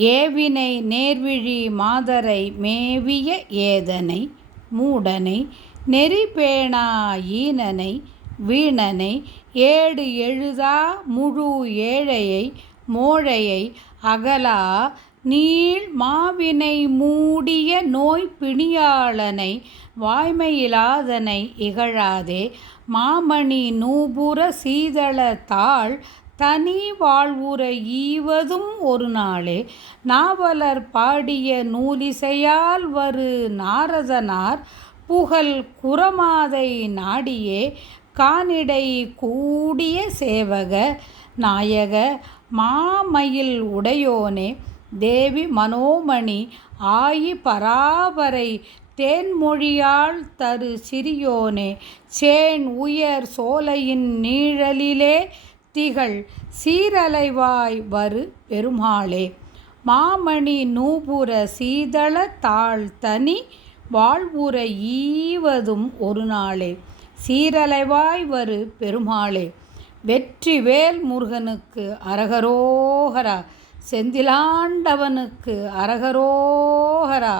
ஏவினை நேர்விழி மாதரை மேவிய ஏதனை மூடனை நெறிபேணா ஈனனை வீணனை ஏடு எழுதா முழு ஏழையை மோழையை அகலா நீள் மாவினை மூடிய நோய் பிணியாளனை வாய்மையிலாதனை இகழாதே மாமணி நூபுர சீதள தாள் தனி வாழ்வுற ஈவதும் ஒரு நாளே. நாவலர் பாடிய நூலிசையால் வரு நாரதனார் புகழ் குறமாதை நாடியே கானிடை கூடிய சேவக நாயக மாமயில் உடையோனே தேவி மனோமணி ஆயி பராபரை தேன்மொழியாள் தரு சிறியோனே சேன் உயர் சோலையின் நீழலிலே திகழ் சீரலைவாய் வரு பெருமாளே. மாமணி நூபுர சீதள தாள் தனி வாழ்வுற ஈவதும் ஒரு நாளே. சீரலைவாய் வரு பெருமாளே. வெற்றிவேல் முருகனுக்கு அரகரோகரா. செந்திலாண்டவனுக்கு அரகரோகரா.